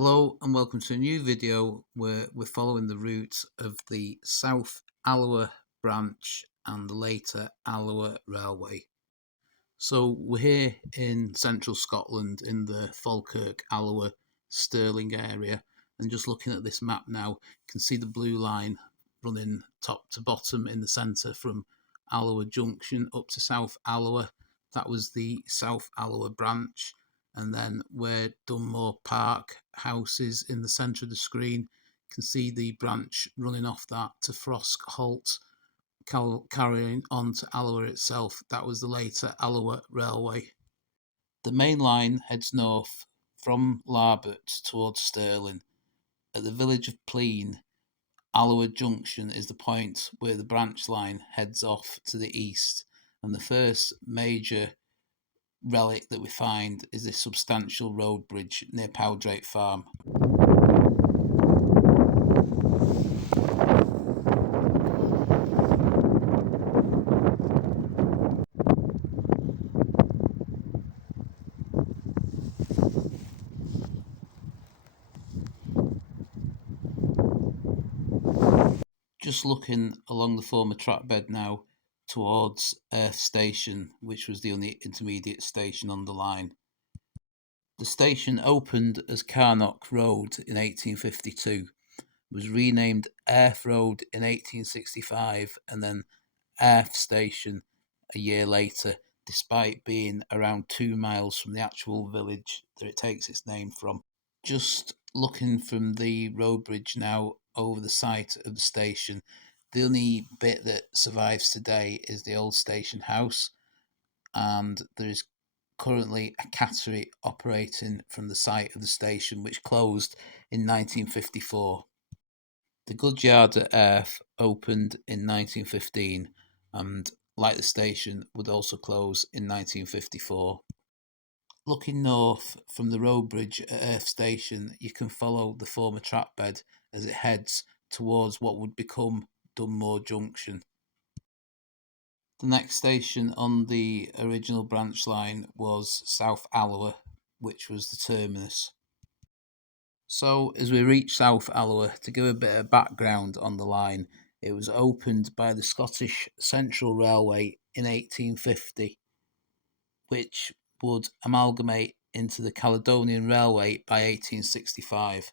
Hello and welcome to a new video where we're following the route of the South Alloa Branch and the later Alloa Railway. So we're here in central Scotland in the Falkirk, Alloa, Stirling area, and just looking at this map now, you can see the blue line running top to bottom in the centre from Alloa Junction up to South Alloa. That was the South Alloa Branch. And then where Dunmore Park House is in the centre of the screen, you can see the branch running off that to Throsk Halt, carrying on to Alloa itself. That was the later Alloa Railway. The main line heads north from Larbert towards Stirling. At the village of Pleen, Alloa Junction is the point where the branch line heads off to the east, and the first major relic that we find is this substantial road bridge near Powdrake Farm. Just looking along the former trackbed now towards Airth Station, which was the only intermediate station on the line. The station opened as Carnock Road in 1852, was renamed Airth Road in 1865, and then Airth Station a year later, despite being around 2 miles from the actual village that it takes its name from. Just looking from the road bridge now over the site of the station, the only bit that survives today is the old station house, and there is currently a cattery operating from the site of the station, which closed in 1954. The goods yard at Airth opened in 1915 and, like the station, would also close in 1954. Looking north from the road bridge at Airth Station, you can follow the former trackbed as it heads towards what would become Dunmore Junction. The next station on the original branch line was South Alloa, which was the terminus. So, as we reach South Alloa, to give a bit of background on the line, it was opened by the Scottish Central Railway in 1850, which would amalgamate into the Caledonian Railway by 1865.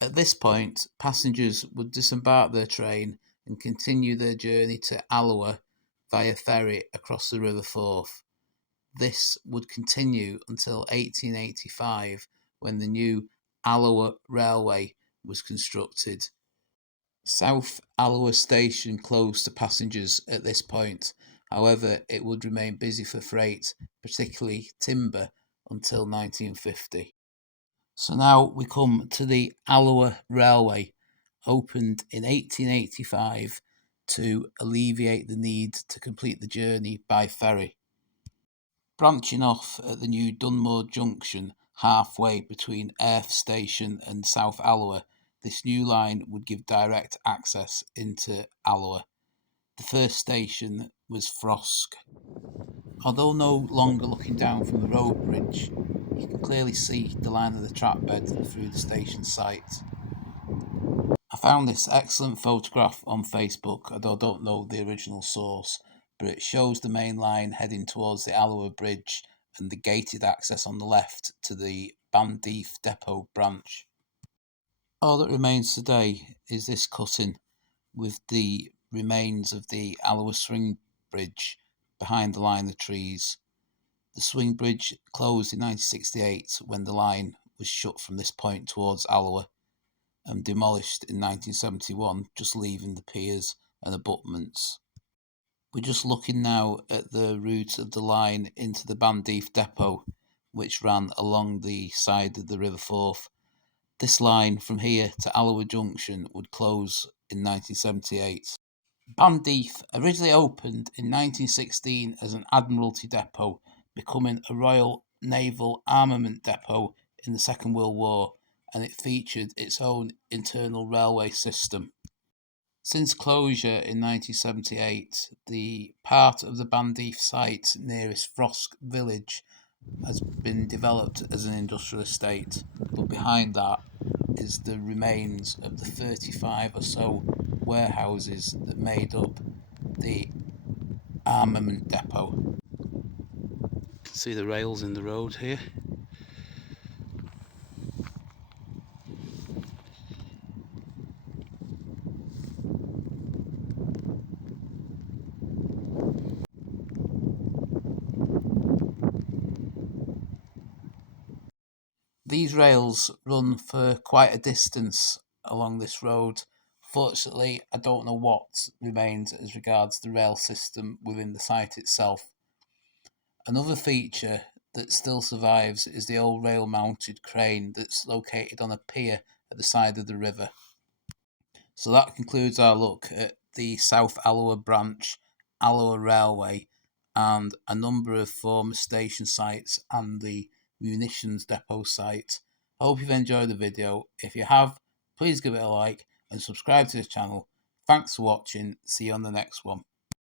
At this point, passengers would disembark their train and continue their journey to Alloa via ferry across the River Forth. This would continue until 1885, when the new Alloa Railway was constructed. South Alloa Station closed to passengers at this point. However, it would remain busy for freight, particularly timber, until 1950. So now we come to the Alloa Railway, opened in 1885 to alleviate the need to complete the journey by ferry. Branching off at the new Dunmore Junction, halfway between Airth Station and South Alloa, this new line would give direct access into Alloa. The first station was Throsk. Although no longer looking down from the road bridge, you can clearly see the line of the trackbed through the station site. I found this excellent photograph on Facebook, although I don't know the original source, but it shows the main line heading towards the Alloa Bridge and the gated access on the left to the Bandeath Depot branch. All that remains today is this cutting with the remains of the Alloa Swing Bridge behind the line of trees. The swing bridge closed in 1968 when the line was shut from this point towards Alloa, and demolished in 1971, just leaving the piers and abutments. We're just looking now at the route of the line into the Bandeath Depot, which ran along the side of the River Forth. This line from here to Alloa Junction would close in 1978. Bandeath originally opened in 1916 as an Admiralty depot, becoming a Royal Naval Armament depot in the Second World War, and it featured its own internal railway system. Since closure in 1978, the part of the Bandeath site nearest Throsk village has been developed as an industrial estate, but behind that is the remains of the 35 or so warehouses that made up the armament depot. You can see the rails in the road here. These rails run for quite a distance along this road. Fortunately, I don't know what remains as regards the rail system within the site itself. Another feature that still survives is the old rail-mounted crane that's located on a pier at the side of the river. So that concludes our look at the South Alloa Branch, Alloa Railway, and a number of former station sites and the munitions depot site. I hope you've enjoyed the video. If you have, please give it a like and subscribe to this channel. Thanks for watching. See you on the next one.